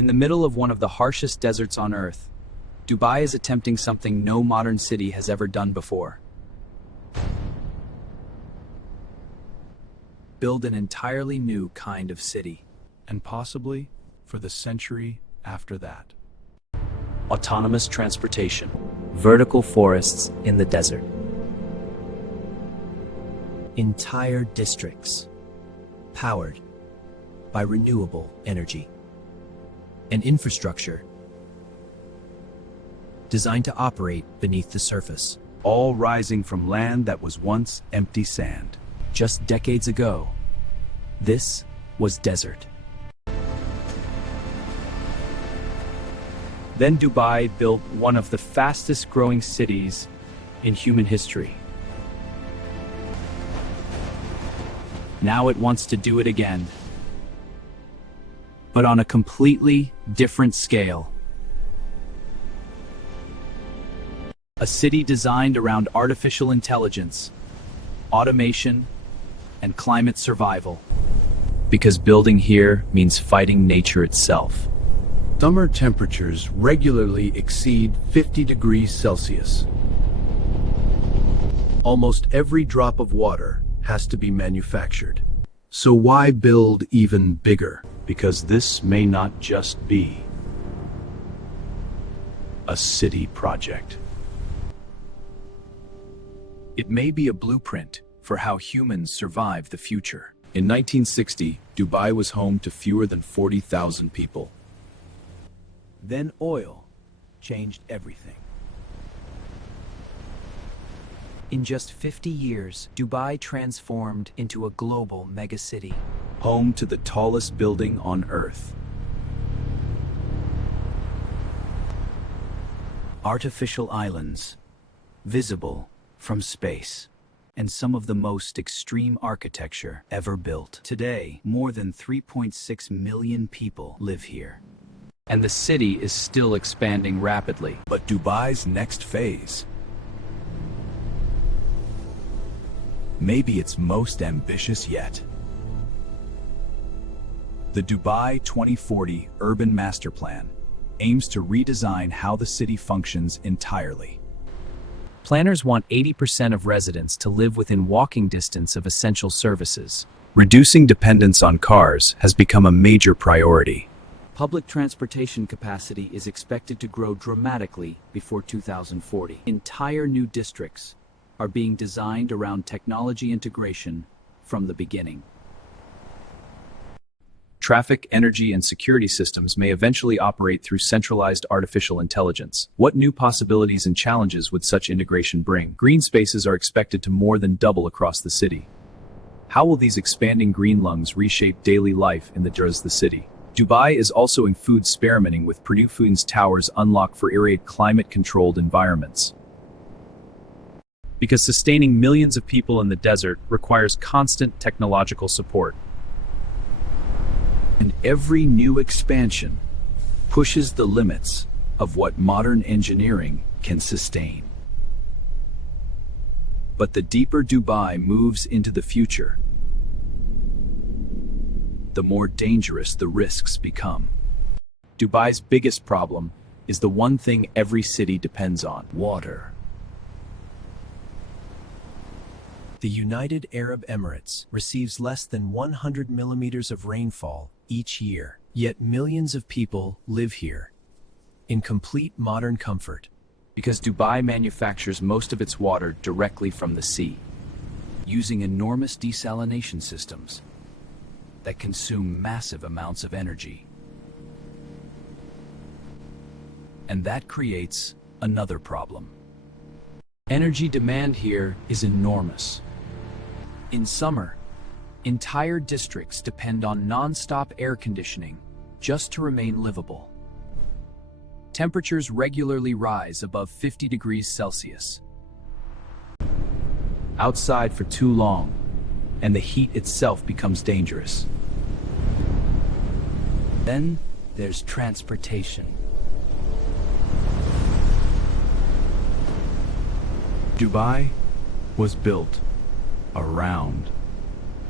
In the middle of one of the harshest deserts on Earth, Dubai is attempting something no modern city has ever done before. Build an entirely new kind of city. And possibly for the century after that. Autonomous transportation. Vertical forests in the desert. Entire districts powered by renewable energy. An infrastructure designed to operate beneath the surface. All rising from land that was once empty sand. Just decades ago, this was desert. Then Dubai built one of the fastest growing cities in human history. Now it wants to do it again, but on a completely different scale. A city designed around artificial intelligence, automation, and climate survival. Because building here means fighting nature itself. Summer temperatures regularly exceed 50 degrees Celsius. Almost every drop of water has to be manufactured. So why build even bigger? Because this may not just be a city project. It may be a blueprint for how humans survive the future. In 1960, Dubai was home to fewer than 40,000 people. Then oil changed everything. In just 50 years, Dubai transformed into a global megacity. Home to the tallest building on Earth. Artificial islands, visible from space, and some of the most extreme architecture ever built. Today, more than 3.6 million people live here. And the city is still expanding rapidly. But Dubai's next phase, maybe its most ambitious yet. The Dubai 2040 Urban Master Plan aims to redesign how the city functions entirely. Planners want 80% of residents to live within walking distance of essential services. Reducing dependence on cars has become a major priority. Public transportation capacity is expected to grow dramatically before 2040. Entire new districts are being designed around technology integration from the beginning. Traffic, energy, and security systems may eventually operate through centralized artificial intelligence. What new possibilities and challenges would such integration bring? Green spaces are expected to more than double across the city. How will these expanding green lungs reshape daily life in the city? Dubai is also in food experimenting with new food towers unlocked for arid climate-controlled environments. Because sustaining millions of people in the desert requires constant technological support. And every new expansion pushes the limits of what modern engineering can sustain. But the deeper Dubai moves into the future, the more dangerous the risks become. Dubai's biggest problem is the one thing every city depends on: water. The United Arab Emirates receives less than 100 millimeters of rainfall each year, yet millions of people live here in complete modern comfort. Because Dubai manufactures most of its water directly from the sea, using enormous desalination systems that consume massive amounts of energy. And that creates another problem. Energy demand here is enormous. In summer, entire districts depend on non-stop air conditioning just to remain livable. Temperatures regularly rise above 50 degrees Celsius. Outside for too long, and the heat itself becomes dangerous. Then there's transportation. Dubai was built around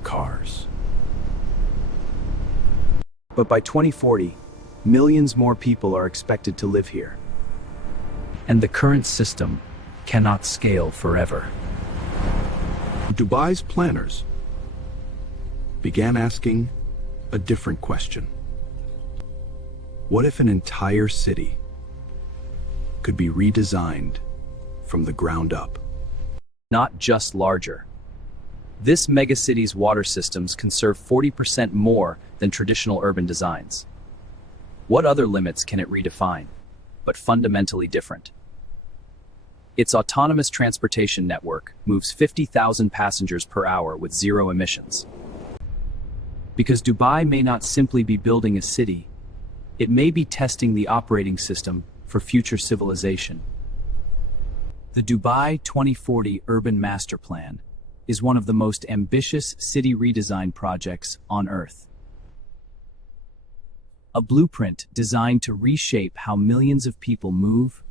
cars. But by 2040, millions more people are expected to live here. And the current system cannot scale forever. Dubai's planners began asking a different question. What if an entire city could be redesigned from the ground up? Not just larger. This megacity's water systems conserve 40% more than traditional urban designs. What other limits can it redefine, but fundamentally different? Its autonomous transportation network moves 50,000 passengers per hour with zero emissions. Because Dubai may not simply be building a city, it may be testing the operating system for future civilization. The Dubai 2040 Urban Master Plan is one of the most ambitious city redesign projects on Earth. A blueprint designed to reshape how millions of people move,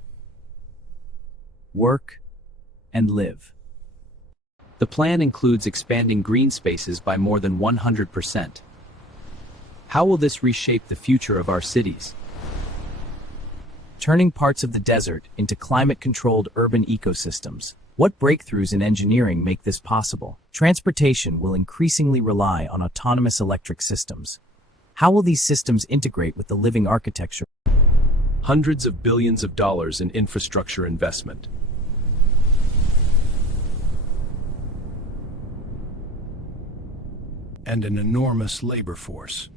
work, and live. The plan includes expanding green spaces by more than 100%. How will this reshape the future of our cities? Turning parts of the desert into climate-controlled urban ecosystems. What breakthroughs in engineering make this possible? Transportation will increasingly rely on autonomous electric systems. How will these systems integrate with the living architecture? Hundreds of billions of dollars in infrastructure investment. And an enormous labor force,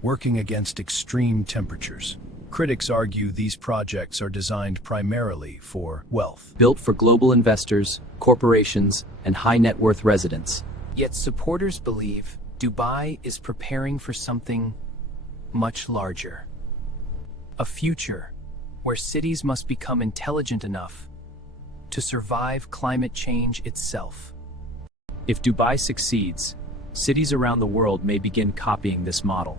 working against extreme temperatures. Critics argue these projects are designed primarily for wealth. Built for global investors, corporations, and high-net-worth residents. Yet supporters believe Dubai is preparing for something much larger. A future where cities must become intelligent enough to survive climate change itself. If Dubai succeeds, cities around the world may begin copying this model,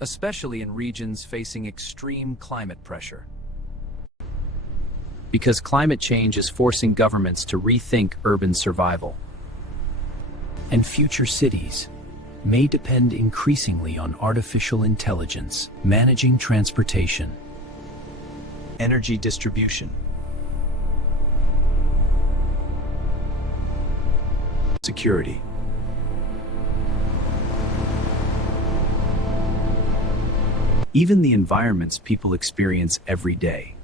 especially in regions facing extreme climate pressure. Because climate change is forcing governments to rethink urban survival. And future cities may depend increasingly on artificial intelligence, managing transportation, energy distribution, security. Even the environments people experience every day.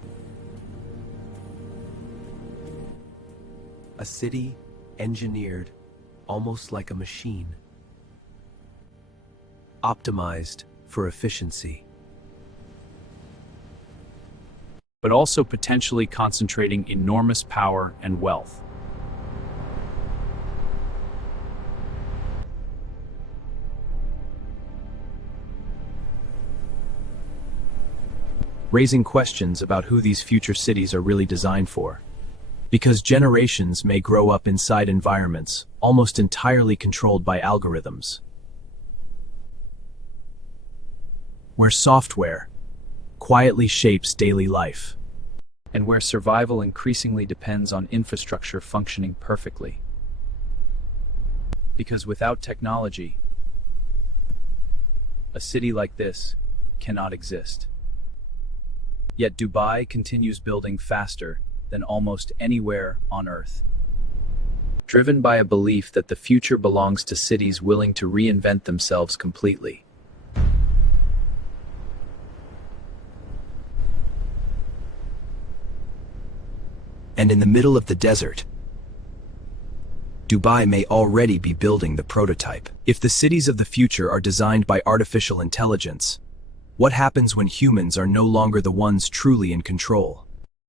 A city engineered almost like a machine, optimized for efficiency, but also potentially concentrating enormous power and wealth. Raising questions about who these future cities are really designed for. Because generations may grow up inside environments almost entirely controlled by algorithms, where software quietly shapes daily life, and where survival increasingly depends on infrastructure functioning perfectly. Because without technology, a city like this cannot exist. Yet Dubai continues building faster than almost anywhere on Earth. Driven by a belief that the future belongs to cities willing to reinvent themselves completely. And in the middle of the desert, Dubai may already be building the prototype. If the cities of the future are designed by artificial intelligence, what happens when humans are no longer the ones truly in control?